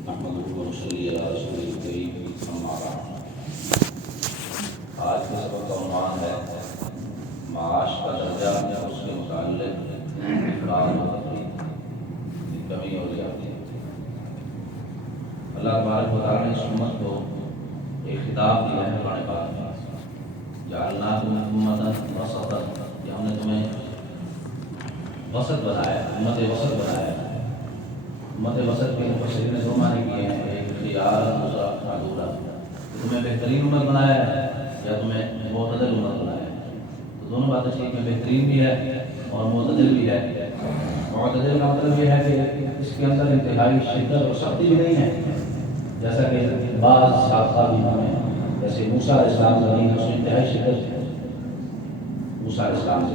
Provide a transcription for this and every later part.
نحمده ونصلي على رسوله الكريم اما بعد۔ آج کے سبق کا عنوان ہے معاش کا درجہ یا اس کے متعلق افراد و تفریق کی کمی اور زیادتی۔ اللہ تبارک و تعالیٰ نے اس امت کو ایک خطاب دیا ہے قرآن پاک میں، جعلناکم امة وسطا، کہ ہم نے تمہیں وسط بنایا، امت وسط بنایا۔ امت وسط کے مفسرین نے دو معنی کیے ہیں، ایک خیار دوسرا معذورا۔ تمہیں بہترین امت بنایا ہے یا تمہیں معتدل امت بنایا ہے، تو دونوں باتیں ٹھیک ہیں، بہترین بھی ہے اور معتدل بھی ہے۔ معتدل کا مطلب یہ ہے کہ اس کے اندر انتہائی شدت اور سختی بھی نہیں ہے، جیسا کہ بعض سابقہ بھی ہمیں، جیسے موسیٰ علیہ السلام کا دین، اس میں انتہائی شدت ہے موسیٰ علیہ السلام سے،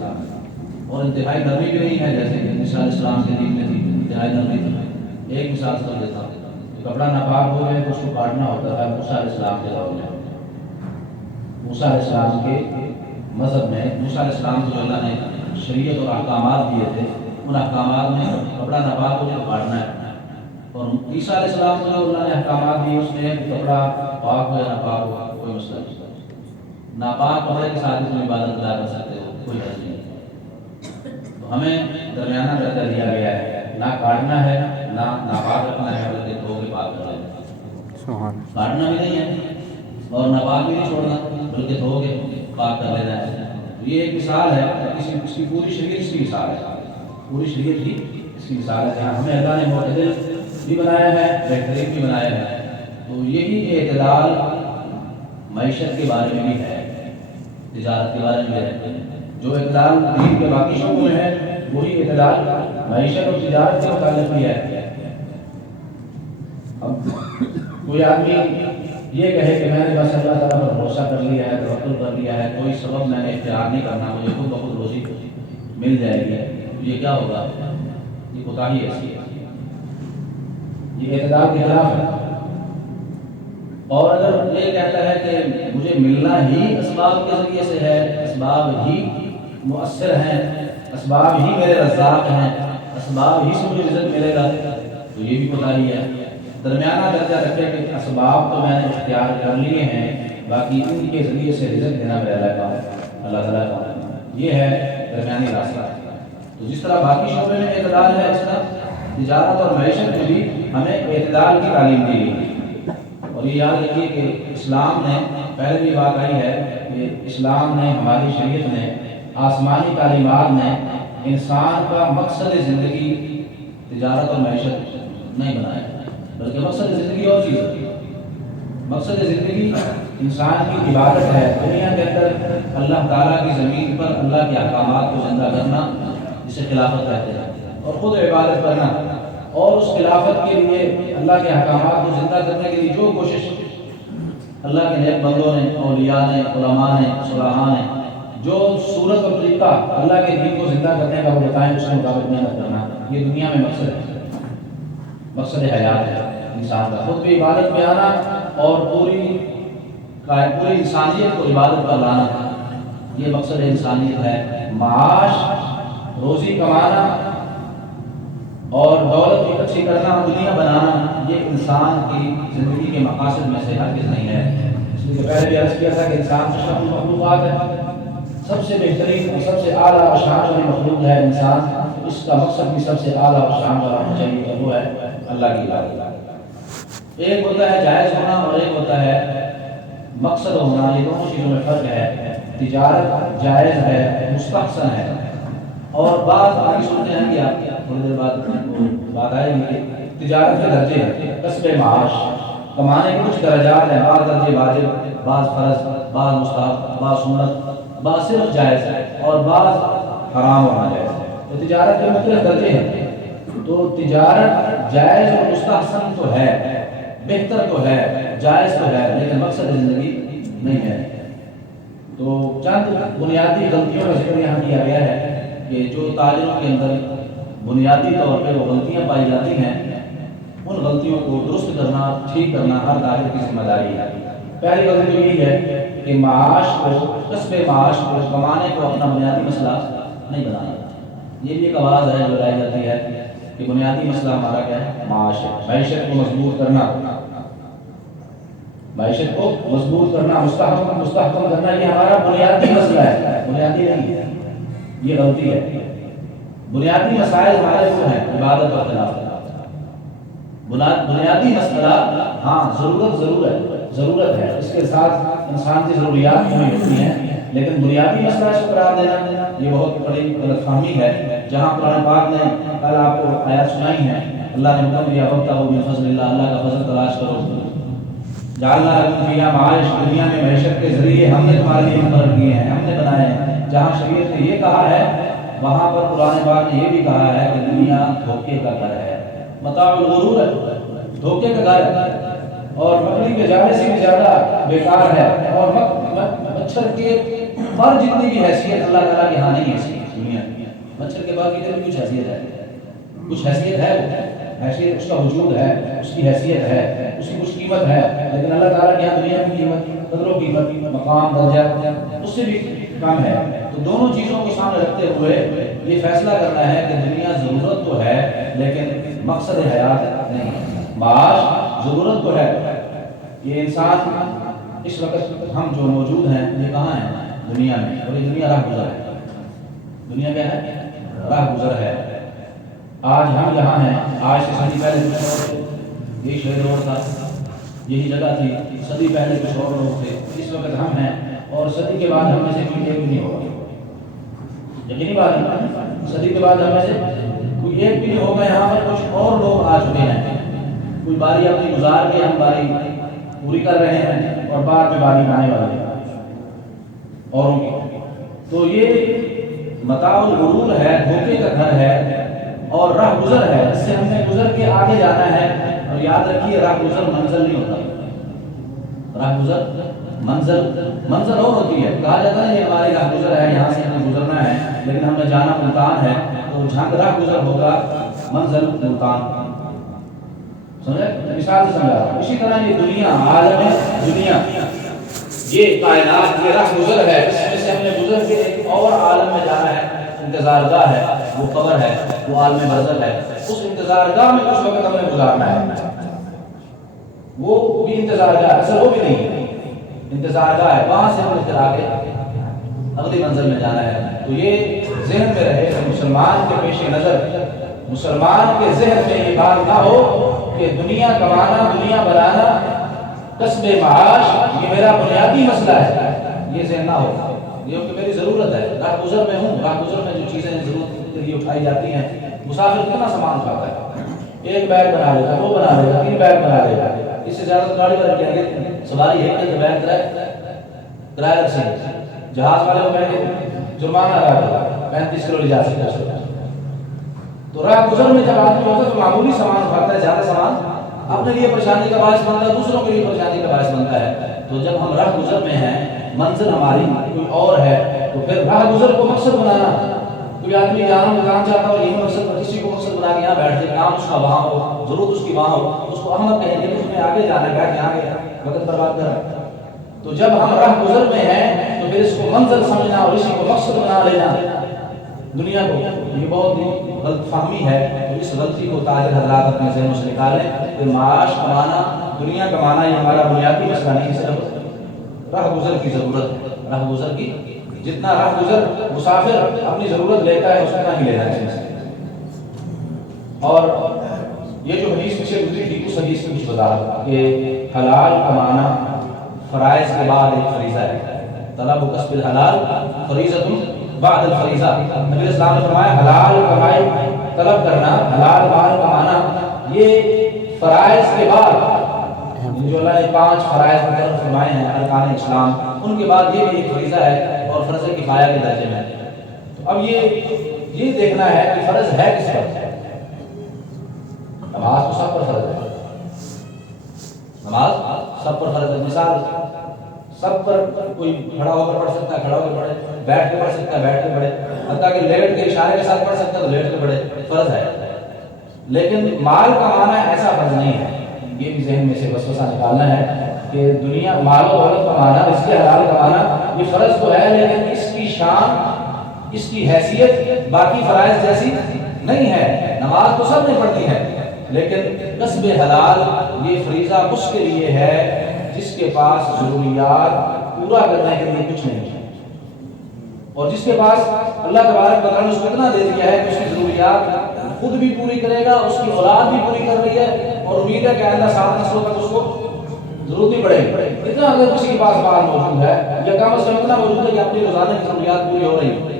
اور انتہائی نرمی بھی نہیں ہے جیسے کہ موسیٰ علیہ السلام کے دین میں تھی، انتہائی نرمی تھی۔ ایک مثال کر دیتا ہوں، کپڑا ناپاک ہو جائے تو اس کو کاٹنا ہوتا ہے موسیٰ علیہ السلام کے دور میں۔ موسیٰ علیہ السلام کے مذہب میں موسیٰ علیہ السلام کو جو اللہ نے شریعت اور احکامات دیے تھے، ان احکامات میں کپڑا ناپاک ہو جائے تو کاٹنا ہے، اور عیسیٰ علیہ السلام کو جو اللہ نے احکامات دیے اس میں کپڑا پاک ہو یا ناپاک ہو کوئی مسئلہ نہیں۔ ناپاک کپڑے کے ساتھ تم عبادت ادا کر سکتے ہو، کوئی حرج نہیں۔ تو ہمیں درمیانہ درجہ دیا گیا ہے، نہ کاٹنا ہے نہ ناپاک رکھنا ہے، بلکہ دھو کے پاک کر لینا۔ کاٹنا بھی نہیں ہے اور ناپاک بھی نہیں چھوڑنا، بلکہ دھو کے پاک کر لینا ہے۔ تو یہ ایک مثال ہے، اس کی پوری شریعت اس کی مثال ہے، پوری شریعت کی اس کی مثال ہے، جہاں ہمیں اللہ نے معتدل بھی بنایا ہے، بہترین بھی بنایا ہے۔ تو یہی اعتدال معیشت کے بارے میں بھی ہے، تجارت کے بارے میں ہے۔ جو اعتدال دین کے باقی شعبوں میں ہے، وہی اعتدال معیشت اور تجارت کے متعلق بھی ہے۔ اب کوئی آدمی یہ کہے کہ میں نے بس اللہ تعالیٰ پر بھروسہ کر لیا ہے، توکل کر لیا ہے، کوئی سبب میں نے اختیار نہیں کرنا، مجھے خود بخود روزی مل جائے گی، تو یہ کیا ہوگا؟ یہ کوتاہی ایسی ہے، یہ اعتدال کے خلاف ہے۔ اور اگر یہ کہتا ہے کہ مجھے ملنا ہی اسباب کے ذریعے سے ہے، اسباب ہی مؤثر ہیں، اسباب ہی میرے رزاق ہیں، اسباب ہی سے مجھے رزق ملے گا، تو یہ بھی کوتاہی ہے۔ درمیانہ درجہ رکھے کہ اسباب تو میں نے اختیار کر لیے ہیں، باقی ان کے ذریعے سے رزق دینا میرا علاقہ ہے، اللہ تعالیٰ کا، یہ ہے درمیانی راستہ۔ تو جس طرح باقی شعبے میں اعتدال ہے، اس طرح تجارت اور معیشت میں بھی ہمیں اعتدال کی تعلیم دی گئی۔ اور یہ یاد رکھیے کہ اسلام نے، پہلے بھی بات آئی ہے کہ اسلام نے، ہماری شریعت نے، آسمانی تعلیمات نے انسان کا مقصد زندگی تجارت اور معیشت نہیں بنایا، بلکہ مقصد زندگی اور چیز ہے۔ مقصد زندگی انسان کی عبادت ہے، دنیا کے اندر اللہ تعالیٰ کی زمین پر اللہ کے احکامات کو زندہ کرنا، جسے خلافت کہتے ہیں، اور خود عبادت کرنا، اور اس خلافت کے لیے اللہ کے احکامات کو زندہ کرنے کے لیے جو کوشش اللہ کے نیک بندوں نے، اولیاء نے، علماء نے، صلاحاء نے جو صورت اور طریقہ اللہ کے دین کو زندہ کرنے کا وہ بتائیں، اس کے مطابق محنت کرنا، یہ دنیا میں مقصد ہے، مقصد حیات ہے انسان کا، خود بھی عبادت میں آنا اور پوری انسانیت کو عبادت پر لانا، یہ مقصد انسانیت ہے۔ معاش، روزی کمانا اور دولت اکٹھی کرنا، دنیا بنانا، یہ انسان کی زندگی کے مقاصد میں سے ہرگز نہیں ہے۔ اس لیے پہلے بھی عرض کیا تھا کہ انسان اشرف المخلوقات ہے، سب سے بہترین اور سب سے اعلیٰ و شان والی مخلوق ہے انسان، اس کا مقصد بھی سب سے اعلیٰ و شان والا ہونا چاہیے، اور وہ ہے اللہ کی عبادت۔ ایک ہوتا ہے جائز ہونا اور ایک ہوتا ہے مقصد ہونا، یہ دونوں چیزوں میں فرق ہے۔ تجارت جائز ہے، مستحسن ہے، اور بعض آگے سنتے ہیں کہ آپ تھوڑی دیر بعد بات آئے گی کہ تجارت کے درجے ہیں، کسب معاش، کمانے کے کچھ درجات ہیں، بعض درجے واجب، بعض فرض، بعض مستحب، بعض سنت، بعض صرف جائز ہے اور بعض حرام اور ناجائز ہے۔ تو تجارت کے مختلف درجے ہیں، تو تجارت جائز اور مستحسن تو ہے، بہتر تو ہے، جائز تو ہے، لیکن مقصد زندگی نہیں ہے۔ تو چند بنیادی غلطیوں کا ذکر یہاں کیا گیا ہے کہ جو تاجروں کے اندر بنیادی طور پہ وہ غلطیاں پائی جاتی ہیں، ان غلطیوں کو درست کرنا، ٹھیک کرنا ہر تاجر کی ذمہ داری ہے۔ پہلی غلطی تو یہی ہے کہ معاش کو، کسب معاش کو، کمانے کو اپنا بنیادی مسئلہ نہیں بنانا۔ یہ بھی ایک آواز ہے جو لائی جاتی ہے کہ بنیادی مسئلہ ہمارا کیا ہے؟ معاشرت، معیشت کو مضبوط کرنا، معیشت کو مضبوط کرنا، مستحکم کرنا، یہ ہمارا بنیادی مسئلہ ہے، بنیادی نہیں ہے، یہ غلطی ہے۔ بنیادی مسائل ہمارے وہ ہیں عبادت اور خلافت۔ بنیادی مسئلہ ہاں ضرورت ہے، اس کے ساتھ انسان کی ضروریات پوری ہوتی ہیں، لیکن بنیادی مسئلہ اس کو قرار دینا یہ بہت بڑی غلط فہمی ہے۔ جہاں قرآن پاک نے کل آپ کو آیات سنائی ہیں، اللہ نے حکم دیا وابتغوا من فضل اللہ، اللہ کا فضل تلاش کرو، جعلنا لکم فیہا معائش، دنیا میں معیشت کے ذریعے ہم نے تمہارے لیے مقرر کیے ہیں، ہم نے بنائے ہیں۔ جہاں شریعت نے یہ کہا ہے وہاں پر قرآن پاک نے یہ بھی کہا ہے کہ دنیا دھوکے کا گھر ہے، متاع الغرور ہے، دھوکے کا گھر ہے، اور مکڑی کے جالے سے بھی زیادہ بیکار ہے، اور مچھر کے پر جتنی بھی حیثیت اللہ تعالیٰ کے ہاں نہیں ہے اس دنیا کی۔ مچھر کے باقی بھی کچھ حیثیت ہے، کچھ حیثیت ہے، حیثیت اس کا وجود ہے، اس کی حیثیت ہے، اس کی کچھ قیمت ہے، لیکن اللہ تعالیٰ کے یہاں دنیا کی قیمت، قدر و قیمت، مقام، درجہ اس سے بھی کم ہے۔ تو دونوں چیزوں کو سامنے رکھتے ہوئے یہ فیصلہ کرنا ہے کہ دنیا ضرورت تو ہے لیکن مقصد حیات نہیں۔ معاش ضرورت تو ہے، یہ انسان اس وقت ہم جو موجود ہیں یہ کہاں ہیں؟ دنیا میں، اور یہ دنیا راہ گزر ہے۔ دنیا کیا ہے؟ راہ گزر ہے۔ آج ہم یہاں ہیں، آج سے صدی پہلے کچھ اور، یہی شہر روڈ تھا، یہی جگہ تھی، صدی پہلے کچھ اور لوگ تھے، اس وقت ہم ہیں، اور صدی کے بعد ہم میں سے کوئی ایک بھی نہیں ہوگا۔ یقینی بات ہے، صدی کے بعد ہم میں سے کوئی ایک بھی نہیں ہوگا۔ یہاں پر کچھ اور لوگ آ چکے ہیں، کوئی باری اپنی گزار کے ہم باری پوری کر رہے ہیں، اور بعد میں باری آنے والی ہے اوروں کی۔ تو یہ متاع الغرور ہے، دھوکے کا گھر ہے، اور راہ گزر ہے، اس سے ہم نے گزر کے آگے جانا ہے۔ اور یاد رکھیے راہ گزر منزل نہیں ہوتا، راہ گزر منزل اور ہوتی ہے۔ کہا جاتا ہے یہ ہماری راہ گزر ہے، یہاں سے ہمیں گزرنا ہے، لیکن ہمیں جانا ملتان ہے، تو جھنگ راہ گزر ہوگا، منزل ملتان۔ سمجھے؟ مثال سے سمجھا۔ اسی طرح یہ دنیا، عالم دنیا، یہ کائنات، یہ راہ گزر ہے، اس میں سے ہم نے گزر کے ایک اور عالم میں جانا ہے، انتظار گاہ ہے، وہ قبر ہے، وہ عالم برزخ ہے۔ اس انتظار گاہ میں کچھ وقت ہم نے گزارنا ہے، وہ بھی انتظار گاہ، اصل وہ بھی نہیں ہے، انتظار گاہ ہے، وہاں سے ہم پھر آگے اگلی منزل میں جانا ہے۔ تو یہ ذہن میں رہے کہ مسلمان کے پیش نظر، مسلمان کے ذہن میں یہ بات نہ ہو کہ دنیا کمانا، دنیا بنانا، کسب معاش یہ میرا بنیادی مسئلہ ہے، یہ ذہن نہ ہو، یہ کہ میری ضرورت ہے، راہ گزر میں ہوں، راہ گزر میں جو چیزیں ضرورت کے لیے اٹھائی جاتی ہیں۔ مسافر کتنا سامان اٹھاتا ہے، ایک بیگ بنا لیتا، وہ بنا لیتا، 3 بیگ بنا لیتا، اس سے زیادہ گاڑی پر کیا گیا سواری ہے کہ بیگ کرایہ رکھ سکتے، جہاز والے کو کہیں جرمانہ لگا 35 کلو لے جا سکتا ہے۔ تو راہ گزر میں جب آدمی ہوتا ہے تو معمولی سامان اٹھاتا ہے، زیادہ سامان اپنے لیے پریشانی کا باعث بنتا ہے، دوسروں کے لیے پریشانی کا باعث بنتا ہے۔ تو جب ہم راہ گزر میں ہیں، منزل ہماری کوئی اور ہے، تو پھر راہ گزر کو مقصد بنانا، کوئی آدمی جہاں کام چاہتا ہو یہی مقصد، کسی کو مقصد بنا کے یہاں بیٹھ جائے، کام اس کا وہاں ہو، ضرورت اس کی وہاں ہو، اس کو احمد کہیں گے کہ تمہیں آگے جانا ہے، بیٹھ یہاں گیا وقت برباد کر۔ تو جب ہم راہ گزر میں ہیں تو پھر اس کو منزل سمجھنا اور اسی کو مقصد بنا لینا دنیا کو، یہ بہت ہی غلط فہمی ہے۔ تو اس غلطی کو تاجر حضرات اپنے ذہنوں سے نکالیں کہ معاش کمانا، دنیا کمانا یہ ہمارا بنیادی مسئلہ نہیں، صرف راہ گزر کی ضرورت ہے، راہ گزر کی، جتنا راہ گزر مسافر اپنی ضرورت لیتا ہے اتنا ہی لینا ہے۔ اور یہ جو حدیث پیچھے گزری تھی اس حدیث میں کچھ وضاحت کہ حلال کمانا فرائض کے بعد ایک فریضہ ہے، طلب و کسب الحلال فریضۃ بعد الفریضہ۔ نبی اسلام نے فرمایا حلال کمائی طلب کرنا، حلال مال کمانا یہ فرائض کے بعد، جو اللہ نے 5 فرائض مقرر فرمائے ہیں ارکان اسلام، ان کے بعد یہ بھی ایک فریضہ ہے اور فرض کفایہ کے درجے میں۔ تو اب یہ دیکھنا ہے کہ فرض ہے کس پر۔ نماز تو سب پر فرض ہے، نماز سب پر فرض ہے۔ مثال سب پر کوئی کھڑا ہو کر پڑھ سکتا ہے، کھڑا ہو کر پڑھے، بیٹھ کے پڑھ سکتا ہے، بیٹھ کے پڑھے، حتیٰ کہ لیٹ کے اشارے کے ساتھ پڑھ سکتا ہے تو لیٹ کے پڑھے، فرض ہے۔ لیکن مال کمانا ایسا فرض نہیں ہے، یہ بھی ذہن میں سے وسوسہ نکالنا ہے کہ دنیا مال و دولت کمانا، اس کے حلال کمانا یہ فرض تو ہے، لیکن اس کی شان، اس کی حیثیت باقی فرائض جیسی نہیں ہے، نماز تو سب نے پڑھنی ہے، لیکن کسب حلال یہ فریضہ اس کے لیے ہے جس کے پاس ضروریات پورا کرنے کے لیے کچھ نہیں ہے، اور جس کے پاس اللہ تبارک و تعالیٰ نے اس کو اتنا دے دیا ہے کہ اس کی ضروریات خود بھی پوری کرے گا، اس کی اولاد بھی پوری کر رہی ہے، اور امید ہے کہ آئندہ 7 نسلوں تک اس کو ضرورت نہیں پڑے گی۔ اتنا اگر کسی کے پاس مال موجود ہے یا کم از کم اتنا موجود ہے کہ اپنی روزانہ کی ضروریات پوری ہو رہی ہے،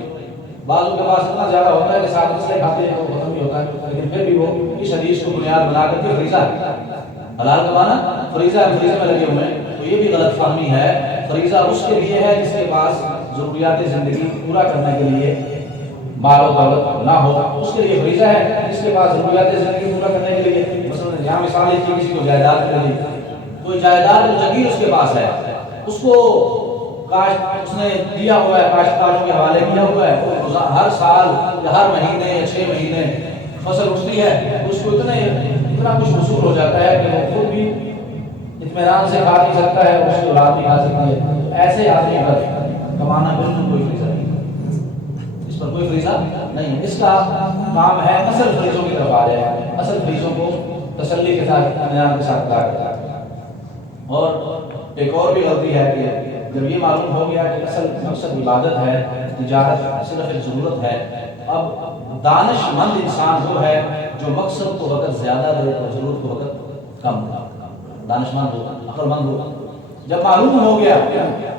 بعضوں کے پاس اتنا زیادہ ہوتا ہے کہ 7 نسلیں کھاتے ہیں تو ختم نہیں ہوتا ہے، لیکن پھر بھی وہ اس حدیث کو بنیاد بنا کر کے فریضہ حلال کمانا فریضہ میں لگے ہوئے ہیں، تو یہ بھی غلط فہمی ہے۔ فریضہ اس کے لیے ہے جس کے پاس ضروریات زندگی پورا کرنے کے لیے مال و دولت نہ ہو، اس کے لیے فریضہ ہے۔ جس کے پاس ضروریات زندگی پورا کرنے کے لیے، مثلا یہاں مثال ہے کہ کسی کو جائیداد مل گئی، کوئی جائیداد جگیر اس کے پاس ہے، اس کو کاشت اس نے دیا ہوا ہے، کاشتکاروں کے حوالے کیا ہوا ہے، ہر سال یا ہر مہینے یا 6 مہینے فصل اٹھتی ہے، اس کو اتنا کچھ وصول ہو جاتا ہے کہ وہ خود بھی اطمینان سے کھا نہیں سکتا ہے، اس کی اولاد بھی کھا سکتی ہے۔ ایسے آدمی پر کمانا بالکل کوئی فریضہ نہیں ہے، اس پر کوئی فریضہ نہیں ہے۔ اس کا کام ہے اصل فریضوں کی طرف آ جائے، اصل فریضوں کو تسلی کے ساتھ اطمینان کے ساتھ ادا کرتا ہے۔ اور ایک اور بھی غلطی ہے کہ جب یہ معلوم ہو گیا کہ اصل مقصد عبادت ہے، تجارت صرف ایک ضرورت ہے، اب دانش مند انسان وہ ہے جو مقصد کو وقت زیادہ دے اور ضرورت کو وقت کم دے، دانش مند ہو، عقل مند ہو۔ جب معلوم ہو گیا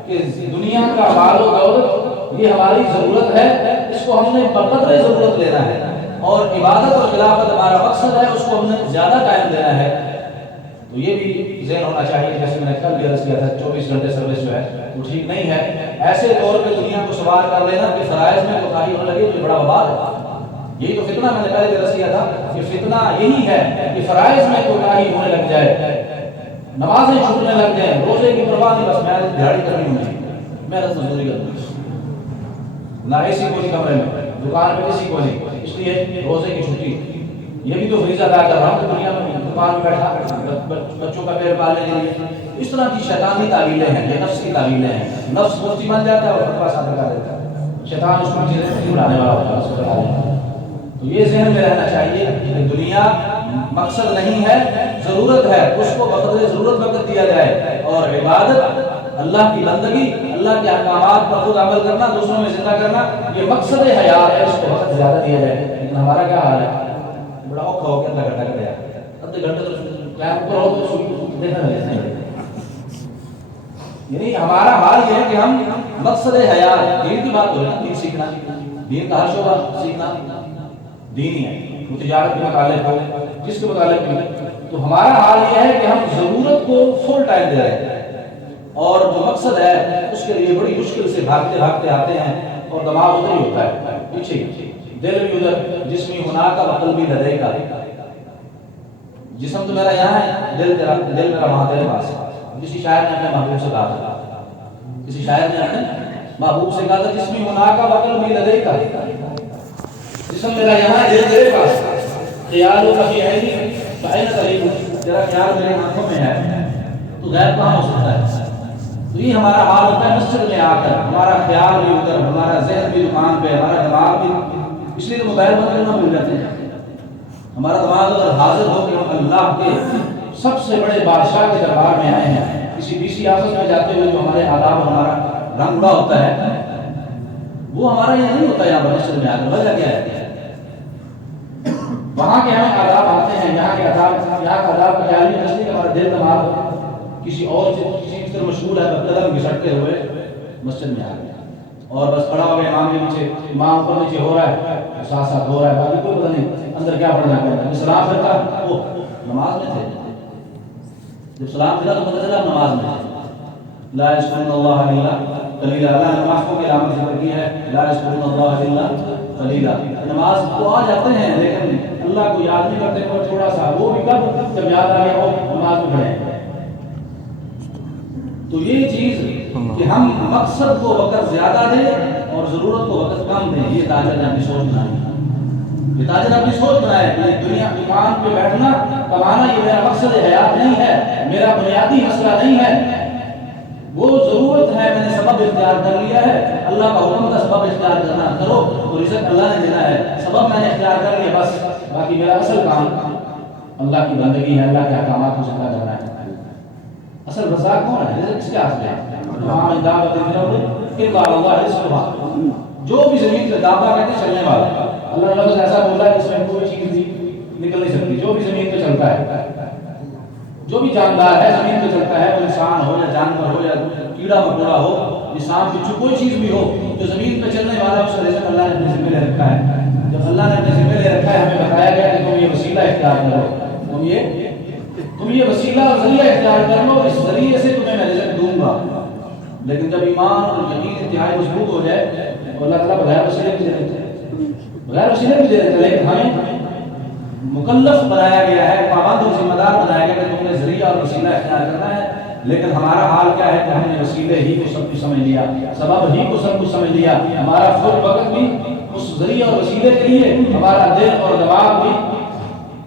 کہ دنیا کا مال و دولت یہ ہماری ضرورت ہے، اس کو ہم نے بقدر ضرورت لینا ہے، اور عبادت اور خلافت ہمارا مقصد ہے، اس کو ہم نے زیادہ ٹائم دینا ہے، تو یہ بھی ذہن ہونا چاہیے۔ جیسے میں نے کل بھی عرض کیا تھا 24 گھنٹے سروس جو ہے وہ ٹھیک نہیں ہے۔ ایسے طور پہ دنیا کو سوار کر لینا کہ فرائض میں کوتاہی ہونے لگے تو یہ بڑا وبال ہے۔ یہی تو فتنہ میں نے پہلے بھی عرض کیا تھا کہ فتنہ یہی ہے کہ فرائض میں کوتاہی ہونے لگ جائے، نمازیں چھوٹنے لگ جائیں، روزے کی پرواہ نہیں، بس میں دیہڑی کرنی ہوگی، محنت مزدوری کرنی، نہ اے سی کوئی کمرے میں، دکان پہ کسی کو نہیں، اس لیے روزے کی چھٹی، یہ بھی تو فریضہ ادا کر رہا ہوں کہ دنیا میں دکان میں بیٹھا بچوں کا پیٹ پالنے کے لیے۔ اس طرح کی شیطانی تعویلیں ہیں، یہ نفس کی تعویلیں ہیں۔ نفس مفتی بن جاتا ہے اور فتویٰ صادر کر دیتا ہے، شیطان اس کو چیزیں نہیں بنانے والا ہوتا ہے، اس کو بنا دیتا ہے۔ تو یہ ذہن میں رہنا چاہیے کہ دنیا مقصد نہیں ہے، ضرورت ہے، اس کو بقدر ضرورت وقت دیا جائے، اور عبادت اللہ کی بندگی، اللہ کے احکامات پر خود عمل کرنا، دوسروں میں زندہ کرنا، یہ مقصد حیات ہے، اس کو وقت زیادہ دیا جائے۔ لیکن ہمارا کیا حال ہے؟ بڑا اوکھا ہو کے ادھا گھنٹہ کر جائے، ادھے گھنٹے تو قیام پر ہو تو دیکھنا نہیں۔ یعنی ہمارا حال یہ ہے کہ ہم مقصد حیات، دین کی بات ہو رہی ہے، دین سیکھنا، دین کا ہر شعبہ سیکھنا دین ہی ہے، وہ تجارت کے متعلق ہو، جس کے متعلق بھی، تو ہمارا حال یہ ہے کہ ہم ضرورت کو فل ٹائم دے رہے ہیں، اور جو مقصد ہے اس کے لیے بڑی مشکل سے بھاگتے بھاگتے آتے ہیں، اور دماغ ادھر ہی ہوتا ہے پیچھے، دل بھی ادھر، جسمی ہونا کا قلبی لدے کا، جسم تو میرا یہاں ہے، دل میرا وہاں تیرے پاس ہے۔ کسی شاعر نے اپنے محبوب سے کہا تھا، کسی شاعر نے اپنے محبوب سے کہا تھا، جسمی ہونا کا قلبی لدے کا، جسم میرا یہاں ہے، دل تیرے پاس، خیال و کبھی ہے نہیں، فائن قریب، تیرا خیال میرے آنکھوں میں ہے، تو غیر کہاں ہو سکتا ہے؟ تو یہ ہمارا حال ہوتا ہے مسجد میں آ کر، ہمارا خیال بھی ادھر، ہمارا ذہن بھی دکان پہ، ہمارا دماغ بھی، اس لیے تو موبائل بند کرنا بھول جاتے ہیں۔ ہمارا دماغ اگر حاضر ہو کہ ہم اللہ کے سب سے بڑے بادشاہ کے دربار میں آئے ہیں، کسی ڈی آفس میں جاتے ہوئے جو ہمارے آداب، ہمارا رنگ اڑا ہوتا ہے، وہ ہمارا یہ نہیں ہوتا یہاں پر مسجد میں آ کر۔ وجہ کیا ہے؟ وہاں کے ہمیں آداب آتے ہیں، یہاں کے آداب، یہاں کا آداب کا خیال نہیں رکھتے کہ ہمارا دل دماغ کسی اور چیز سے مشغول ہے، قدم گھسٹتے ہوئے مسجد میں آ گیا، اور بس کھڑا ہو گیا امام کے نیچے، امام اوپر نیچے ہو رہا ہے، ساتھ ساتھ ہو رہا ہے، باقی کوئی پتہ نہیں اندر کیا پڑھنا ہے۔ سلام پھرتا، وہ نماز میں تھے، جب سلام پھرا تو پتہ چلا نماز میں تھے۔ لا یذکرون اللہ الا قلیلا، اللہ نے نماز کو علامت ذکر کی ہے، لا یذکرون اللہ الا قلیلا، نماز کو آ جاتے ہیں لیکن اللہ کو یاد نہیں کرتے، اور تھوڑا سا، وہ بھی کب؟ جب یاد آ گیا وہ نماز میں کھڑے ہیں۔ تو یہ چیز کہ ہم مقصد کو وقت زیادہ دیں اور ضرورت کو وقت کم دیں، یہ تاجر نے اپنی سوچ بنائی، یہ تاجر نے اپنی سوچ بنایا کہ دنیا دکان پہ بیٹھنا کمانا یہ میرا مقصد حیات نہیں ہے، میرا بنیادی مسئلہ نہیں ہے، وہ ضرورت ہے، میں نے سبب اختیار کر لیا ہے، اللہ کا حکم کا سبب اختیار کرنا کرو تو رزق اللہ نے دینا ہے، سبب میں نے اختیار کر لیا بس، باقی میرا اصل کام اللہ کی بندگی ہے، اللہ کے احکامات کو زندہ کرنا ہے۔ اصل رزاق کون ہے؟ رزق کس کے ہاتھ میں ہے؟ جو بھی زمین پہ دابا کہتے ہیں چلنے والا، اللہ نے لفظ ایسا بولا ہے جس میں کوئی چیز نکل نہیں سکتی، جو بھی زمین پہ چلتا ہے، جو بھی جاندار ہے زمین پہ چلتا ہے، وہ انسان ہو یا جانور ہو یا کیڑا مکوڑا ہو، انسان کی کوئی چیز بھی ہو جو زمین پہ چلنے والا، اس کا رزق اللہ نے اپنے ذمہ لے رکھا ہے۔ جب اللہ نے اپنے ذمہ لے رکھا ہے، ہمیں بتایا گیا کہ تم یہ وسیلہ اختیار کرو، تم یہ وسیلہ اور ذریعہ اختیار کر لو، اس ذریعے سے تمہیں میں رزق دوں گا۔ لیکن جب ایمان اور یقین انتہائی مضبوط ہو جائے تو اللہ تعالیٰ بغیر وسیلے بھی دے دیتے ہیں، بغیر وسیلے بھی دے دیتے ہیں، لیکن ہمیں مکلف بنایا گیا ہے، پابند اور ذمہ دار بنایا گیا کہ تم نے ذریعہ اور وسیلہ اختیار کرنا ہے۔ لیکن ہمارا حال کیا ہے کہ ہم نے وسیلے ہی کو سب کچھ سمجھ لیا، سبب ہی کو سب کچھ سمجھ لیا، ہمارا خود وقت بھی اس ذریعہ اور وسیلے کے لیے، ہمارا دل اور دماغ بھی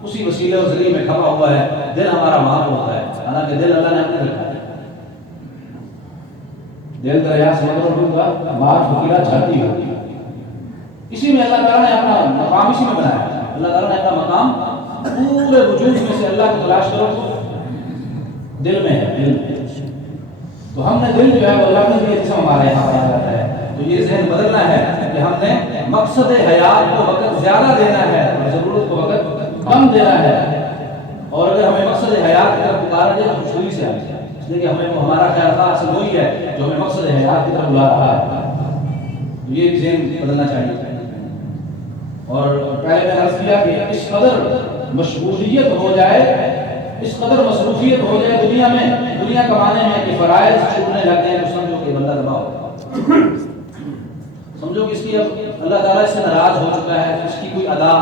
اسی وسیلے اور ذریعے میں کھپا ہوا ہے، دل ہمارا وہاں ہوتا ہے، حالانکہ دل اللہ نے اپنے رکھا ہے۔ دل دریا سمندر ہوگا، بات فقیرہ جھاتی ہوگی، اسی میں اللہ تعالیٰ نے اپنا مقام اسی میں بنایا ہے۔ اللہ تعالیٰ نے اپنا مقام پورے وجود میں سے اللہ کو تلاش کرو تو دل میں ہے، دل میں۔ تو ہم نے دل جو ہے وہ اللہ نے دیا، جسم ہمارے یہاں بنا جاتا ہے۔ تو یہ ذہن بدلنا ہے کہ ہم نے مقصد حیات کو وقت زیادہ دینا ہے اور ضرورت کو وقت کم دینا ہے، اور اگر ہمیں مقصد حیات کی طرف پکارا جائے تو خوشی سے آ جائے، اس لیے کہ ہمارا خیال خاص اصل وہی ہے جو ہمیں مقصد حیات کی طرف بلا رہا ہے۔ تو یہ ذہن بدلنا چاہیے۔ اور پہلے میں عرض کیا کہ اس قدر مشغولیت ہو جائے، اس قدر مصروفیت ہو جائے دنیا میں، دنیا کمانے میں کہ فرائض چھوٹنے لگ جائیں، تو سمجھو کہ بندہ تباہ ہوگا، سمجھو کہ اس کی اب اللہ تعالیٰ اس سے ناراض ہو چکا ہے، اس کی کوئی ادا،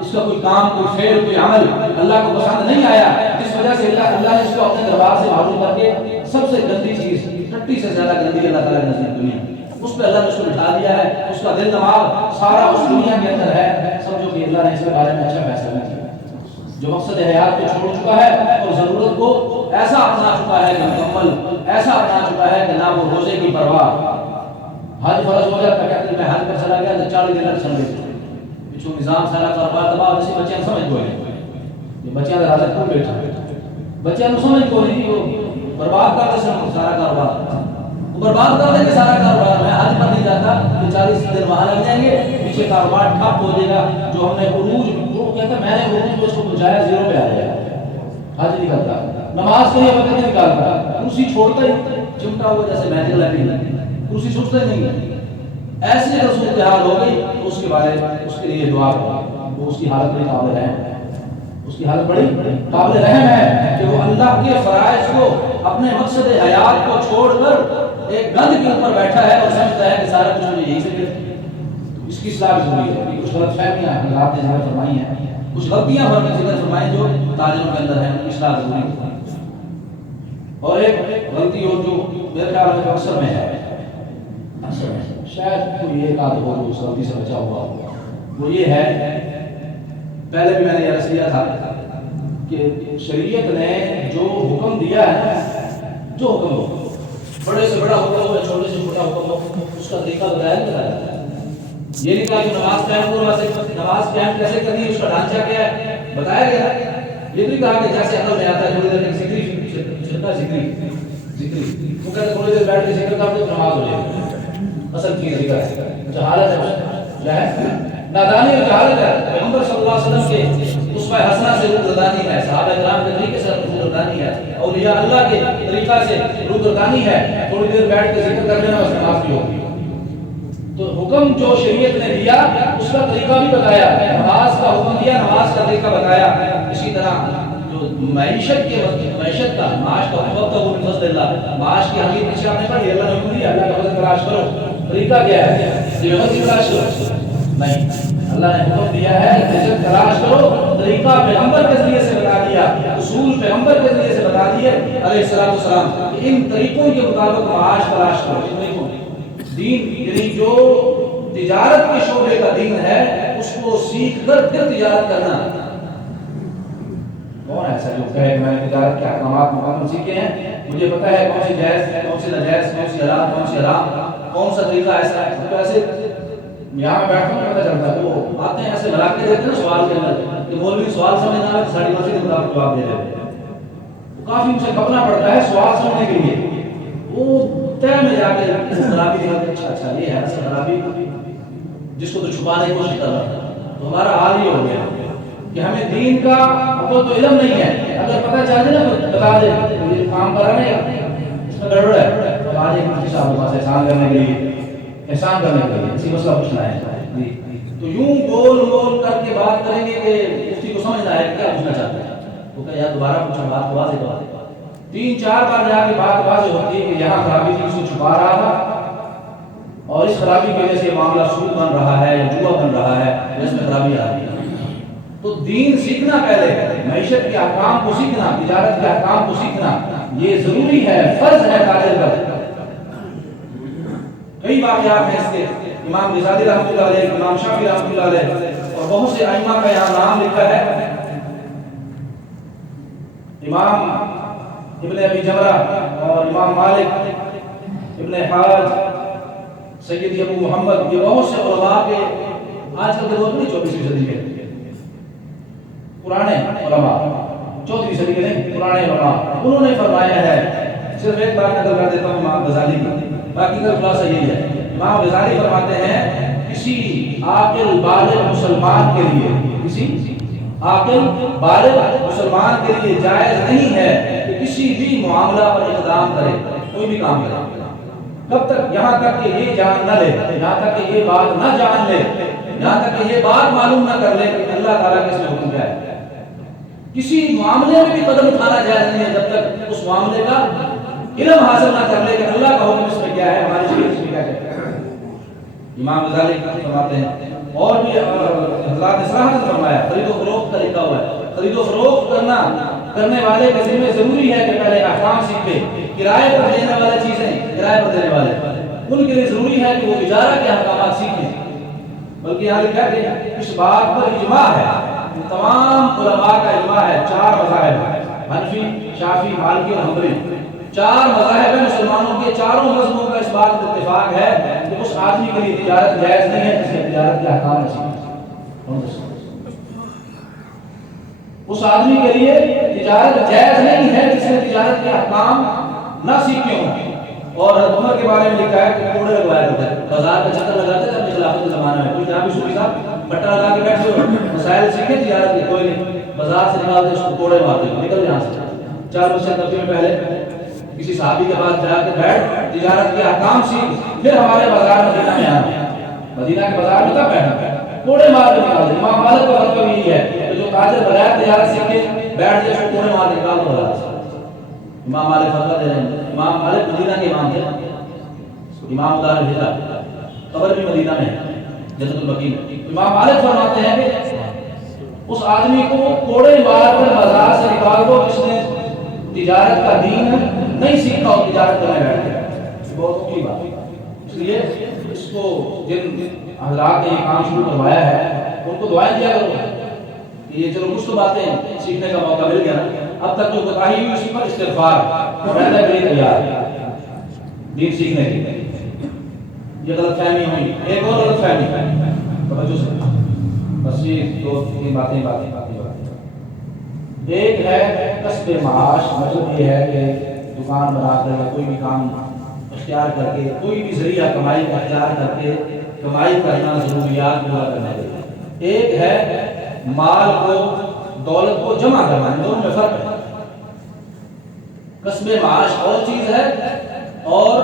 اس کا کوئی کام، کوئی فعل، کوئی عمل اللہ کو پسند نہیں آیا، جس وجہ سے اللہ نے اس کو اپنے دربار سے معلوم کر کے سب سے گندی چیز، ٹٹی سے زیادہ گندی اللہ تعالیٰ نے نزدیک دنیا، اس پہ اللہ نے اس کو بٹھا دیا ہے، اس کا دل دماغ سارا اس دنیا کے اندر ہے۔ سمجھو کہ اللہ نے اس کے بارے میں اچھا فیصلہ نہیں کیا، جو مقصد حیات کو چھوڑ چکا ہے اور ضرورت کو ایسا اپنا چکا ہے کہ مکمل، ایسا اپنا چکا ہے کہ نہ وہ روزے کی پرواہ، حج فرض ہو جاتا ہے کہ میں حج پر چلا گیا تو 40 دن چل گئے، پچھو نظام سارا کاروبار تباہ، اسی بچے نے سمجھ گئے، یہ بچے کا راجہ کیوں بیٹھا، بچے نے سمجھ کو نہیں، وہ برباد کر دے سارا کاروبار، وہ برباد کر دیں گے سارا کاروبار۔ میں حج پر نہیں جاتا کہ 40 دن وہاں لگ جائیں گے، پیچھے کاروبار ٹھپ ہو جائے گا، جو ہم نے عروج، وہ کہتا ہے میں نے عروج کو اس کو پہنچایا، زیرو پہ آ جائے گا، حج نہیں کرتا، نماز کے لیے وقت نہیں نکالتا، کرسی چھوڑتا ہی چمٹا ہوا جیسے میجک لگی، کرسی چھوڑتا ہی نہیں، ایسی اگر صورتحال ہو گئی تو اس کے بارے اس کے لیے دعا کرو، وہ اس کی حالت بڑی قابل رحم ہے، اس کی حالت بڑی قابل رحم ہے کہ وہ اللہ کے فرائض کو، اپنے مقصد حیات کو چھوڑ کر ایک گند کے اوپر بیٹھا ہے اور سمجھتا ہے کہ سارا کچھ مجھے یہی سے ملے۔ اس کی اصلاح ضروری ہے، کچھ غلط فہمیاں حضرات نے ذکر فرمائی ہیں، کچھ غلطیاں ذکر فرمائی جو تاجروں کے اندر ہیں، ان کی اصلاح ضروری ہے۔ اور ایک غلطی ہو جو میرے خیال میں اکثر میں ہے، اکثر میں شاید کوئی ایک آدھ ہو جو اس غلطی سے بچا ہوا ہو، وہ یہ ہے، پہلے بھی میں نے یہ عرض کیا تھا کہ شریعت نے جو حکم دیا ہے، جو حکم ہو، بڑے سے بڑا حکم ہو یا چھوٹے سے چھوٹا حکم ہو، اس کا طریقہ بتایا نہیں بتایا، یہ نہیں کہا کہ نماز قائم کرو، نماز قائم کیسے کرنی ہے، اس کا ڈھانچہ کیا ہے، بتایا گیا۔ یہ نہیں کہا کہ جیسے عقل میں آتا ہے تھوڑی دیر ذکری وہ کہتے تھوڑی دیر بیٹھ کے ذکر کر دو نماز ہو جائے، اصل چیز ذکر ہے، جہالت ہے، کیا ہے، نادانی اور جہالت ہے۔ پیغمبر صلی اللہ علیہ وسلم کے اسوہ حسنہ سے روگردانی ہے، صحابہ کرام کے طریقے سے روگردانی ہے، اولیاء اللہ کے طریقہ سے روگردانی ہے، تھوڑی دیر بیٹھ کے ذکر کر لینا، بس نماز بھی ہوگی۔ تو حکم جو شریعت نے دیا اس کا طریقہ بھی بتایا، نماز کا حکم دیا، نماز کا طریقہ بتایا۔ اسی طرح جو معیشت کے وقت، معیشت کا، معاش کا وقت وہ فضل اللہ، معاش کی حقیقت پیچھے آپ نے پڑھی، اللہ نے حکم دیا اللہ کا فضل تلاش کرو، طریقہ کیا ہے، رزق تلاش کرو، نہیں، اللہ نے حکم دیا ہے رزق تلاش کرو، طریقہ پیغمبر کے ذریعے سے بتا دیا، اصول پیغمبر کے ذریعے سے بتا دیے علیہ السلام، کہ ان طریقوں کے مطابق معاش تلاش کرو۔ دین یعنی جو تجارت کے شعبے کا دین ہے اس کو سیکھ کر پھر تجارت کرنا، کون ایسا جو کہے کہ میں نے تجارت کے احکامات مکمل سیکھے ہیں، مجھے پتہ ہے کون سی جائز، کون سی ناجائز، کون سی حلال، کون سی حرام، کون سا طریقہ ایسا ہے؟ تو ایسے یہاں میں بیٹھتا ہوں پتہ چلتا ہے، وہ آتے ہیں ایسے بنا کے دیتے ہیں نا سوال کے اندر کہ مولوی سوال سمجھ نہ آئے ساڑھی مرضی کے مطابق جواب دے رہے ہیں، کافی مجھے کھپنا پڑتا ہے سوال سمجھنے کے لیے، وہ طے میں جا کے خرابی دکھاتے ہیں، اچھا یہ ہے اصل خرابی جس کو تو چھپانے کی کوشش کر رہا ہے۔ تو ہمارا حال یہ ہو گیا کہ ہمیں دین کا تو علم نہیں ہے، اگر پتہ چل جائے نا بتا دے یہ کام کرا نہیں اس میں گڑبڑ ہے تو آج ایک مفتی صاحب کے پاس احسان کرنے کے لیے اسی مسئلہ پوچھنا ہے جی، تو یوں گول گول کر کے بات کریں گے کہ مفتی کو سمجھنا ہے کہ کیا پوچھنا چاہتے ہیں، وہ کہ یار دوبارہ پوچھو بات واضح کرو، 3-4 بار جا کے بات واضح ہوتی ہے کہ یہاں خرابی تھی اس کو چھپا رہا تھا اور اس خرابی کی وجہ سے معاملہ سود بن رہا ہے یا جوا بن رہا ہے جس میں خرابی آ رہی ہے۔ تو دین سیکھنا پہلے، معیشت کے احکام کو سیکھنا، تجارت کے احکام کو سیکھنا یہ ضروری ہے، فرض ہے طالب علم۔ کئی واقعات ہیں اس کے، امام غزالی رحمۃ اللہ علیہ، امام شافعی رحمۃ اللہ علیہ اور بہت سے ائمہ کا یہاں نام لکھا ہے، امام ابن ابی جمرہ اور امام مالک ابن حاج سید ابو محمد، یہ بہت سے علماء کے آج کل کے دور میں 24ویں صدی کے پرانے علماء، 14ویں صدی کے نہیں پرانے علماء، انہوں نے فرمایا ہے، صرف ایک بات نقل کر دیتا ہوں امام غزالی کی، باقی کا خلاصہ یہی ہے، امام غزالی فرماتے ہیں کسی عاقل بالغ مسلمان کے لیے، کسی عاقل بالغ مسلمان کے لیے جائز نہیں ہے کہ کسی بھی معاملہ پر اقدام کرے، کوئی بھی کام کرے، کب تک؟ یہاں تک کہ یہ جان نہ لے، یہاں تک کہ یہ بات نہ جان لے، یہاں تک کہ یہ بات معلوم نہ کر لے کہ اللہ تعالیٰ کا اس میں حکم کیا ہے۔ کسی معاملے میں بھی قدم اٹھانا جائز نہیں ہے جب تک اس معاملے کا علم حاصل نہ کر لے کہ اللہ کا حکم اس میں کیا ہے، ہماری شریعت اس میں کیا کہتے ہیں۔ امام غزالی فرماتے ہیں، اور بھی حضرات نے صراحت فرمایا، خرید و فروخت کا لکھا ہوا ہے، خرید و فروخت کرنے والے کے ذمہ ضروری ہے کہ پہلے احکام سیکھے، کرائے پر دینے والے چیزیں، کرائے پر دینے والے ان کے لیے ضروری ہے کہ وہ اجارہ کے احکامات سیکھیں، بلکہ یہاں لکھا ہے کہ اس بات پر اجماع ہے، تمام علماء کا اجماع ہے، 4 مذاہب حنفی، شافعی، مالکی اور حنبلی، 4 مذاہب ہیں مسلمانوں کے، چاروں مذہبوں کا اس بات پر اتفاق ہے کہ اس آدمی کے لیے تجارت جائز نہیں ہے جس نے تجارت کے احکام نہیں سیکھے۔ اس آدمی کے لیے تجارت جائز نہیں ہے جس نے تجارت کے احکام نہ سیکھے ہوں۔ اور عمر کے بارے میں لکھا ہے کہ کوڑے لگوایا کرتے ہیں، بازار کا چکر لگاتے تھے اپنے خلافت کے زمانے میں، کوئی جہاں بھی صوفی صاحب بٹا لگا کے بیٹھے ہو، مسائل سیکھے تجارت کے، کوئی نہیں، بازار سے نکالتے اس کو کوڑے مارتے ہیں، نکل یہاں سے۔ 4 بچے طبقے میں پہلے کسی صحابی کے پاس جا کے بیٹھ، تجارت کے احکام سیکھ، پھر ہمارے بازار مدینہ میں آنا، مدینہ کے بازار میں تب بیٹھنا، کوڑے مار کے نکالتے۔ امام مالک کا فتویٰ یہی ہے کہ جو تاجر بغیر تجارت سیکھے بیٹھ جائے اس کو کوڑے مار کے نکال دو بازار سے۔ امام مالک فتویٰ دے رہے ہیں، امام مالک مدینہ کے امام تھے، امام دار الہجرہ، قبر بھی مدینہ میں ہے، جنت البقیع میں۔ امام مالک فرماتے ہیں کہ اس آدمی کو کوڑے مار کر بازار سے نکال دو جس نے تجارت کا دین نہیں سیکھا اور تجارت کرنے بیٹھ گیا، بہت اونچی بات ہے۔ اس لیے اس کو جن حضرات نے یہ کام شروع کروایا ہے ان کو دعائیں دیا کرو کہ یہ چلو کچھ تو باتیں سیکھنے کا موقع مل گیا، اب تک جو کوتاہی ہوئی اسی پر استغفار رہنے کے لیے تیار دین سیکھنے کی۔ یہ غلط فہمی ہوئی، ایک اور غلط فہمی، توجہ سے بس یہ 2-3 باتیں ایک ہے کسب معاش، مطلب یہ ہے کہ دکان بنا کر یا کوئی بھی کام اختیار کر کے، کوئی بھی ذریعہ کمائی کا اختیار کر کے کمائی کرنا، ضروریات پورا کرنے کے لیے۔ ایک ہے مال کو، دولت کو جمع کرنا، دونوں میں فرق ہے۔ کسب معاش اور چیز ہے اور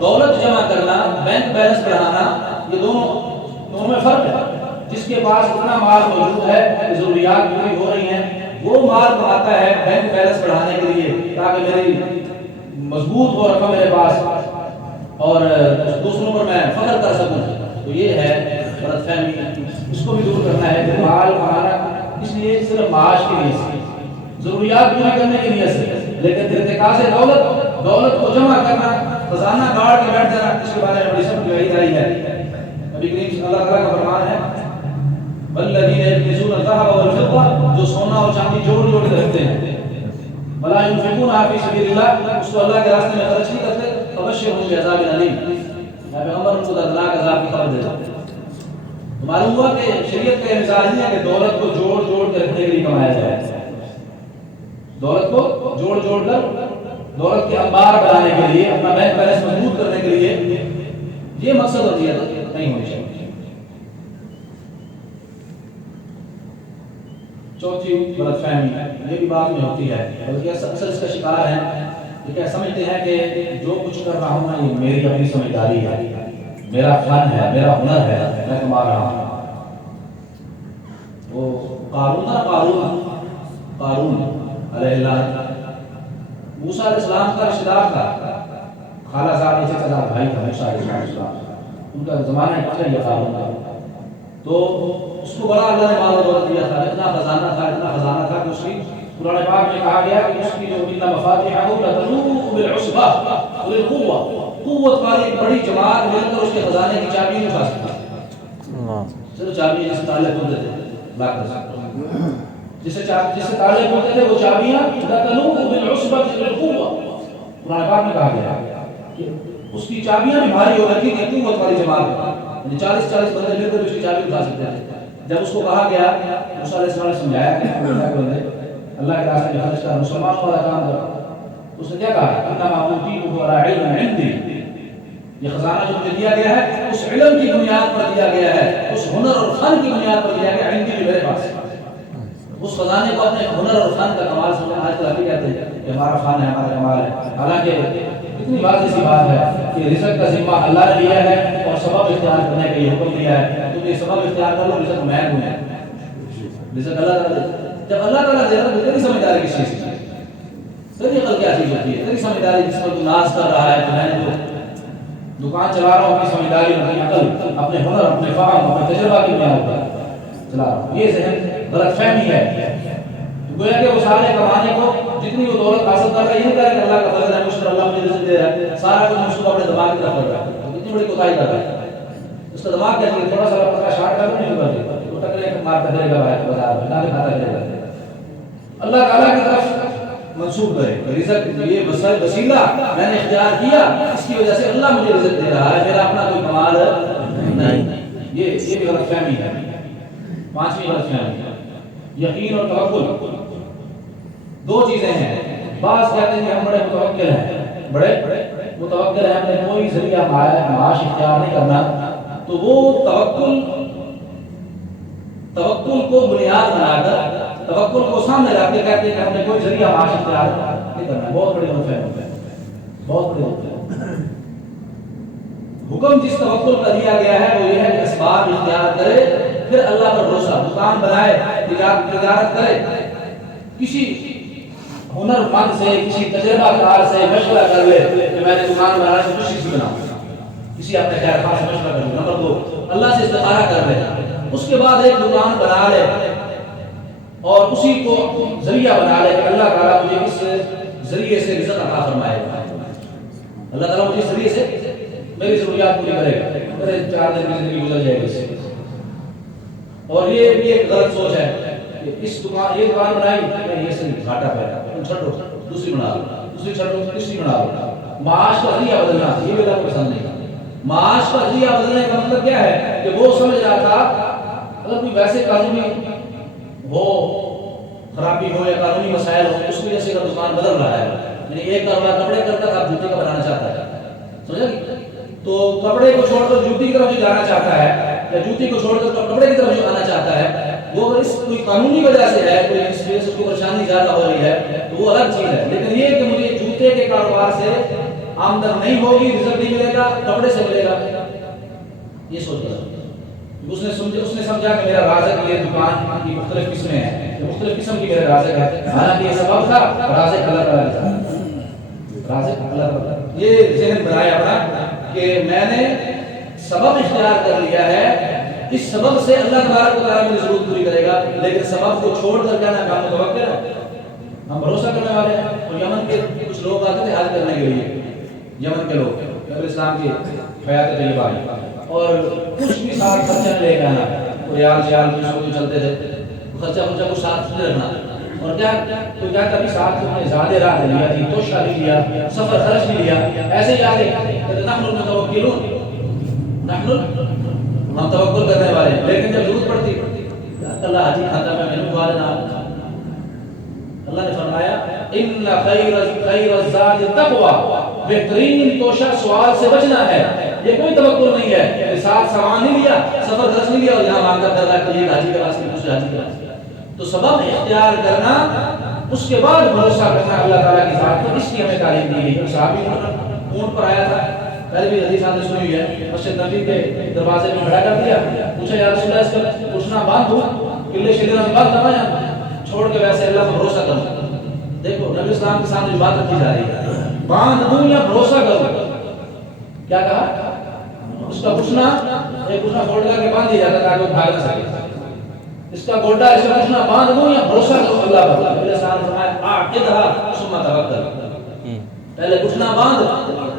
دولت جمع کرنا، بینک بیلنس بڑھانا، یہ دونوں میں فرق ہے۔ جس کے پاس اتنا مال موجود ہے، ضروریات پوری ہو رہی ہیں، وہ مال کماتا ہے بینک بیلنس بڑھانے کے لیے تاکہ میری مضبوط ہو رقم میرے پاس اور دوسروں پر میں فخر کر سکوں، تو یہ ہے غلط فہمی، اس کو بھی دور کرنا ہے کہ مال کمانا اس لیے صرف معاش کے لیے سے، ضروریات پوری کرنے کے لیے سے، لیکن ارتکاز دولت کو جمع کرنا، خزانہ گاڑ کے بیٹھ جانا، اس کے بارے میں بڑی سخت وعید آئی ہے۔ نبی کریم صلی اللہ علیہ وسلم کا فرمان ہے والذین یکنزون الذهب والفضة جو سونا اور چاندی جوڑ جوڑ کے رکھتے ہیں، ولا ينفقونها في سبيل الله، اس کو اللہ کے راستے میں خرچ نہیں کرتے، فبشرهم بعذاب الیم، میں پیغمبر ان کو دردناک عذاب کی خبر دیتا ہوں۔ تو معلوم ہوا کہ شریعت کا یہ مزاج نہیں ہے کہ دولت کو جوڑ جوڑ کے رکھنے کے لیے کمایا جائے، دولت کو جوڑ جوڑ کر دولت کے انبار بنانے کے لیے، اپنا بینک بیلنس مضبوط کرنے کے لیے، یہ مقصد ہوتی ہے نہیں ہونی چاہیے۔ چوتھی غلط فہمی یہ بھی بات میں ہوتی ہے، بلکہ اکثر اس کا شکار ہیں، یہ کیا سمجھتے ہیں کہ جو کچھ کر رہا ہوں نا یہ میری اپنی سمجھداری ہے، میرا فن ہے، میرا ہنر ہے، میں کما رہا ہوں۔ وہ قارون علیہ اللہ، موسیٰ علیہ السلام کا رشتہ دار تھا، خالہ زاد میں سے چلا بھائی تھا موسیٰ علیہ السلام، ان کا زمانہ اچھا ہی قارون کا، تو اس کو بڑا اللہ نے مال و دولت دیا تھا، اتنا خزانہ تھا کہ اس کی قرآن پاک میں کہا گیا کہ اس کی جو ان مفاتیحہ لتنوء بالعصبہ اولي القوہ، قوت والی ایک بڑی جماعت مل کر اس کے خزانے کی چابی نہیں اٹھا سکتی۔ صرف چابی جس سے تالے کھولتے تھے لاکھ جس سے تالے کھولتے تھے وہ چابیاں لتنوء بالعصبہ اولي القوہ، قرآن پاک میں کہا گیا کہ اس کی چابیاں بھی بھاری ہو رکھی تھی، قوت والی جماعت، 40 بندے مل کر اس کی چابی اٹھا سکتے تھے۔ جب اس کو کہا گیا، موسیٰ علیہ السلام نے سمجھایا کہ اللہ کے بندے اللہ کے راستے میں خرچ کر، مسلمانوں والا کام کر، اس نے کیا کہا؟ انما اوتیتہ علی علم عندی، یہ خزانہ جو مجھے دیا گیا ہے اس علم کی بنیاد پر دیا گیا ہے، اس ہنر اور فن کی بنیاد پر دیا گیا ہے، عندی بھی میرے پاس۔ اس خزانے کو اپنے ہنر اور فن کا کمال سمجھنا، آج کل ابھی کہتے ہیں کہ ہمارا فن ہے، ہمارا کمال ہے، حالانکہ اتنی واضح سی بات ہے کہ رزق کا ذمہ اللہ نے لیا ہے اور سبب اختیار کرنے کا یہ حکم دیا ہے، تم یہ سبب اختیار کر لو، رزق میں دوں، رزق اللہ تعالیٰ۔ جب اللہ تعالیٰ دے رہا ہے تیری سمجھداری کس چیز کی؟ تیری عقل کیا چیز ہوتی ہے؟ تیری سمجھداری جس پر تو ناز کر رہا ہے کہ میں نے تو دکان چلا رہا ہوں، اپنی سمجھداری، اپنی عقل، اپنے ہنر، اپنے فہم، اپنے تجربہ کی بنیاد پر چلا رہا ہوں، یہ ذہن غلط فہمی ہے۔ گویا کہ وہ سارے کمانے کو جتنی وہ دولت حاصل کر رہا ہے، یہ نہیں کہہ رہا کہ اللہ کا فضل ہے، مجھ پر اللہ مجھے رزق دے رہا ہے، سارا کچھ اس کو اپنے دماغ کی طرف کر رہا ہے، اتنی بڑی کوتاہی کر رہا ہے۔ اس کا دماغ کیا چاہیے؟ تھوڑا سا پکا شارٹ کر نہیں ہوگا، وہ ٹکرے مار کرے گا بازار میں، نہ کھاتا کرے گا۔ اللہ تعالیٰ کی طرف منسوب کرے، رزق یہ وسیلہ میں نے اختیار کیا، اس کی وجہ سے اللہ مجھے رزق دے رہا ہے، میرا اپنا کوئی کمال نہیں۔ یہ بھی غلط فہمی ہے۔ پانچویں غلط فہمی ہے یقین اور توکل، دو چیزیں ہیں۔ بعض کہتے ہیں کہ ہم بڑے متوکل ہیں، ہم نے کوئی ذریعہ معاش اختیار نہیں کرنا، تو وہ توکل کو بنیاد بنا کر، توکل کو سامنے رکھ کے کہتے ہیں کہ ہم نے کوئی ذریعہ معاش اختیار نہیں کرنا، بہت بڑی غلط فہمی ہے، بہت بڑی غلط فہمی۔ حکم جس توکل کا دیا گیا ہے وہ یہ ہے کہ اسباب اختیار کرے، پھر اللہ پر بھروسہ، دکان بنائے، تجارت کرے، کسی ہنر مند سے، کسی تجربہ کار سے مشورہ کر لے کہ میں نے دکان بنانا ہے، کسی سے بناؤں، کسی اپنے خیر خواہ سے مشورہ کر لے۔ نمبر 2، اللہ سے استخارہ کر لے، اس کے بعد ایک دکان بنا لے اور اسی کو ذریعہ بنا لے کہ اللہ تعالیٰ مجھے اس ذریعے سے رزق عطا فرمائے گا، اللہ تعالیٰ مجھے اس ذریعے سے میری ضروریات پوری کرے گا، میرے 4 دن کی زندگی گزر جائے گی اس سے۔ اور یہ بھی ایک غلط سوچ ہے کہ یہ دکان بنائی، میں یہ سے گھاٹا پیدا، چھوڑو دوسری بنا لو، دوسری چھوڑو تیسری بنا لو۔ معاش کا ذریعہ بدلنا یہ بھی اللہ کو پسند نہیں۔ معاش کا ذریعہ بدلنے کا مطلب کیا ہے کہ وہ سمجھ رہا تھا اگر کوئی ویسے قانونی ہو، خرابی ہو یا قانونی مسائل ہو، اس وجہ سے کا دکان بدل رہا ہے، یعنی ایک کاروبار کپڑے کرتا تھا، جوتے کا بنانا چاہتا ہے، سمجھا؟ تو کپڑے کو چھوڑ کر جوتی کی طرف جو جانا چاہتا ہے، یا جوتی کو چھوڑ کر کپڑے کی طرف جو آنا چاہتا ہے، وہ اگر اس کوئی قانونی وجہ سے ہے، کوئی اس وجہ سے اس کو پریشانی زیادہ ہو رہی ہے، تو وہ الگ چیز ہے۔ لیکن یہ کہ مجھے جوتے کے کاروبار سے آمدن نہیں ہوگی، رزق نہیں ملے گا، کپڑے سے ملے گا، یہ سوچ رہا ہے۔ اس نے سمجھا کہ میرا رازق یہ دکان کی مختلف قسمیں ہیں، مختلف قسم کی میرا رازق ہے، حالانکہ یہ سبب تھا، رازق اللہ تعالیٰ تھا، رازق اللہ تعالیٰ۔ یہ ذہن بنایا اپنا کہ میں نے سبب اختیار کر لیا ہے، اس سبب سے اللہ تبارک و تعالیٰ میری ضرورت پوری کرے گا، لیکن سبب کو چھوڑ کر کیا نہ ہم متوکل ہیں، ہم بھروسہ کرنے والے ہیں۔ اور یمن کے کچھ لوگ آتے تھے حج کرنے کے لیے، یمن کے لوگ نبی اسلام کی حیات طیبہ میں، اور کچھ بھی ساتھ خرچہ لے کے آنا، ریال جو چلتے تھے خرچہ ورچہ کو ساتھ نہیں رکھنا. اور کیا کوئی کہتا بھی ساتھ میں زیادہ راہ لیا تھی، توشہ نہیں لیا، سفر خرچ نہیں لیا، ایسے ہی آگے نحن المتوکلون، ہم توکل کرنے والے ہیں. لیکن جب ضرورت پڑتی اللہ حاجی کھاتا میں نے دعا دینا، اللہ نے فرمایا ان خیر الزاد التقوی، بہترین توشہ سوال سے بچنا ہے. یہ کوئی توکل نہیں ہے کہ ساتھ سامان نہیں لیا، سفر خرچ نہیں لیا اور یہاں مانگا کر رہا ہے کہ یہ حاجی کے راستے دوسرے حاجی کے راستے. تو سبب اختیار کرنا، اس کے بعد بھروسہ کرنا اللہ تعالیٰ کی ذات پر، اس کی ہمیں تعلیم دی گئی. صحابی اونٹ پر آیا تھا، پہلے بھی حدیث آپ نے سنی ہوئی ہے، مسجد نبی کے دروازے میں کھڑا کر دیا، پوچھا یا رسول اللہ اس کا اٹھنا باندھ دوں، قلعے شدیرہ میں باندھ دما یا چھوڑ کے ویسے اللہ پر بھروسہ کروں. دیکھو نبی اسلام کے سامنے بات رکھی جا رہی ہے، باندھ دوں یا بھروسہ کروں. کیا کہا؟ اس کا اٹھنا ایک اٹھنا فولڈ کر کے باندھ دیا جاتا تاکہ وہ بھاگ نہ سکے. اس کا گوڈا اس کا اٹھنا باندھ دوں یا بھروسہ کروں اللہ پر. نبی اسلام نے فرمایا اعقدھا ثم توکل، پہلے اٹھنا باندھ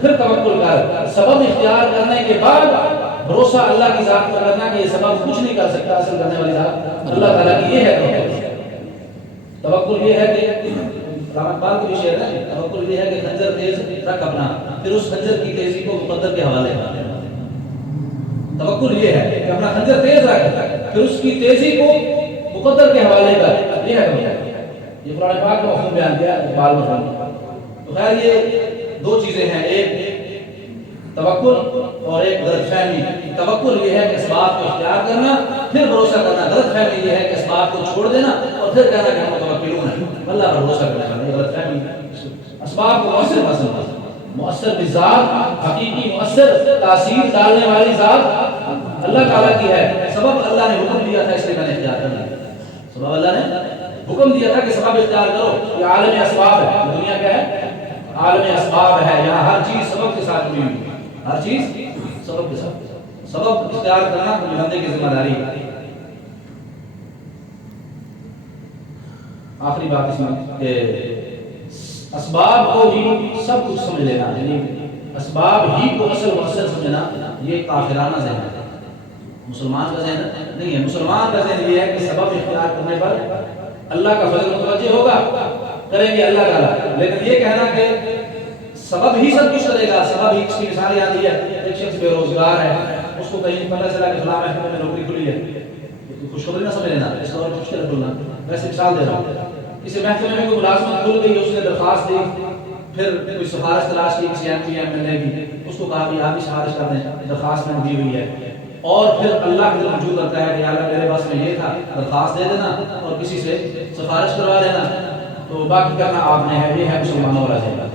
پھر توکل کر. سبب اختیار کرنے کے بعد بھروسہ اللہ کی ذات پر کرنا کہ یہ سبب کچھ نہیں کر سکتا، اصل کرنے والی ذات اللہ تعالیٰ کی. یہ ہے توکل. یہ ہے کہ رحمت پال کی بھی شعر ہے، توکل یہ ہے کہ خنجر تیز رکھ اپنا، پھر اس خنجر کی تیزی کو مقدر کے حوالے کر. توکل یہ ہے کہ اپنا خنجر تیز رکھ، پھر اس کی تیزی کو مقدر کے حوالے کر. یہ ہے توکل. یہ قرآن پاک کا مفہوم بیان کیا اقبال مفہوم. تو خیر یہ دو چیزیں ہیں، ایک توکل اور ایک غلط فہمی. توکل یہ ہے کہ اسباب کو اختیار کرنا پھر بھروسہ کرنا، غلط فہمی یہ ہے کہ اسباب کو چھوڑ دینا اور پھر کہنا کہ ہم متوکلون ہیں، اللہ پر بھروسہ کرنا. غلط فہمی. اسباب کو مؤثر بذات، حقیقی مؤثر تاثیر ڈالنے والی ذات اللہ تعالیٰ کی ہے. سبب اللہ نے حکم دیا تھا اس لیے میں نے اختیار کر لیا. سبب اللہ نے حکم دیا تھا کہ سبب اختیار کرو. یہ عالم اسباب ہے. دنیا کیا ہے؟ عالم اسباب ہے. یہاں ہر چیز سبب کے ساتھ ہوئی ہے، ہر چیز سبب کے ساتھ. سبب اختیار کرنا بندے کی ذمہ داری ہے. آخری بات اس میں کہ اسباب کو ہی سب کچھ سمجھ لینا، یعنی اسباب ہی کو اصل مقصد سمجھنا، یہ کافرانہ ذہن ہے. مسلمان کا ذہن نہیں ہے. مسلمان کا ذہن یہ ہے کہ سبب اختیار کرنے پر اللہ کا فضل متوجہ ہوگا، کریں گے اللہ تعالیٰ. لیکن یہ کہنا کہ سبب ہی سب کچھ کرے گا، سبب ہی. اس کی مثال آتی ہے، ایک شخص بے روزگار ہے، اس کو کہیں پتہ چلا کہ فلاں محکمے میں نوکری کھلی ہے، خوشخبری نہ سمجھ لینا، اس طور خوش کر بولنا. ویسے مثال دے رہا ہوں. کسی محکمے میں کوئی ملازمت کھل گئی، اس نے درخواست دی، پھر کوئی سفارش تلاش کی کسی M P M L A کی، اس کو کہا کہ آپ بھی سفارش کر دیں، درخواست میں دی ہوئی ہے. اور پھر اللہ کی طرف رجوع کرتا ہے کہ اللہ میرے بس میں یہ تھا، درخواست دے دینا اور کسی سے سفارش کروا لینا، تو باقی کرنا آپ نے ہے. یہ ہے مسلمانوں والا ذہن.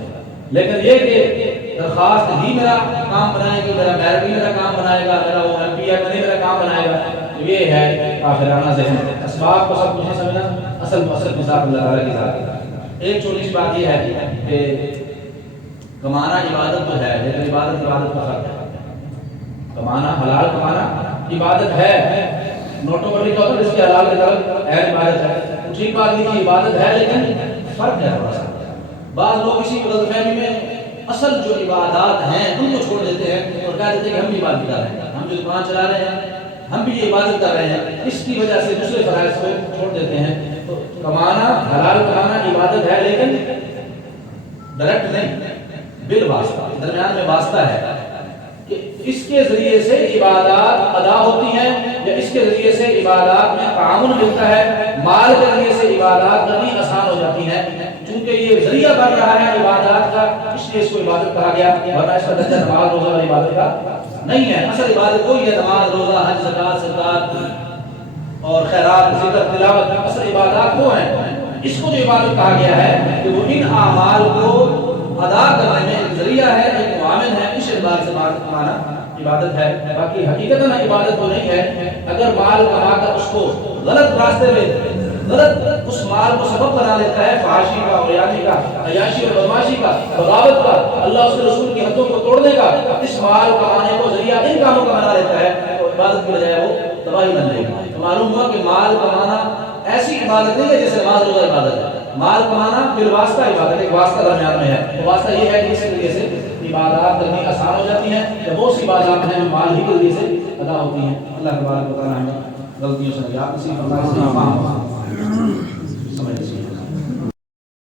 لیکن یہ کہ درخواست ہی میرا کام بنائے گی، میرا میئر بھی میرا کام بنائے گا، میرا وہ M P M L A میرا کام بنائے گا، تو یہ ہے کافرانہ ذہن. اسباب کو سب کچھ نہیں سمجھنا، اصل مقصد کی ذات اللہ تعالیٰ کی ذات ہے. ایک چھوٹی سی بات یہ ہے کہ کمانا عبادت تو ہے، لیکن عبادت کا فرق ہے. کمانا، حلال کمانا عبادت ہے. نوٹوں پر لکھا ہوتا ہے اس کی حلال کی طرف ہے عبادت ہے، ٹھیک بات نہیں کہ عبادت ہے، لیکن فرق ہے تھوڑا سا. بعض لوگ اسی غلط فہمی میں اصل جو عبادات ہیں ان کو چھوڑ دیتے ہیں اور کہہ دیتے ہیں کہ ہم بھی عبادت کر رہے ہیں، ہم جو دکان چلا رہے ہیں ہم بھی یہ عبادت کر رہے ہیں. اس کی وجہ سے دوسرے فرائض کو چھوڑ دیتے ہیں. تو کمانا، حلال کمانا عبادت ہے، لیکن ڈائریکٹ نہیں، بالواسطہ. درمیان میں واسطہ ہے کہ اس کے ذریعے سے عبادات ادا ہوتی ہیں یا اس کے ذریعے سے عبادات میں تعاون ملتا ہے، مال کے ذریعے سے عبادات کرنی آسان ہو جاتی ہیں. چونکہ یہ ذریعہ بن رہا ہے عبادات کا، اس لیے اس کو عبادت کہا گیا، ورنہ اس کا درجہ نماز روزہ والی عبادت کا نہیں ہے. اصل عبادت وہی ہے، نماز، روزہ، حج، زکوٰۃ، صدقات اور خیرات، ذکر، تلاوت. اصل عبادات وہ ہیں. اس کو جو عبادت کہا گیا ہے کہ وہ ان اعمال کو ادا کرنے میں ایک ذریعہ ہے، ایک معاون ہے. اس اعتبار سے مال کمانا عبادت ہے. باقی حقیقتاً عبادت تو نہیں ہے. اگر مال کما کر اس کو غلط راستے میں، غلط اس مال کو سبب بنا لیتا ہے فحاشی کا، عریانی کا، عیاشی اور بدماشی کا، بغاوت کا، اللہ اس کے رسول کی حدوں کو توڑنے کا، اس مال کمانے کو ذریعہ ان کاموں کا بنا لیتا ہے، تو عبادت کی بجائے وہ تباہی بن جائے گی. تو معلوم ہوا کہ مال کمانا ایسی عبادت نہیں ہے جیسے نماز روزہ عبادت ہے. مال کمانا بالواسطہ عبادت، ایک واسطہ درمیان میں ہے. تو واسطہ یہ ہے کہ اس کے ذریعے سے عبادات کرنی آسان ہو جاتی ہیں، یا بہت سی عبادات ہیں جو مال ہی کے ذریعے سے ادا ہوتی ہیں. اللہ تبارک و تعالی ہمیں غلطیوں سے نجات نصیب فرمائے. ہے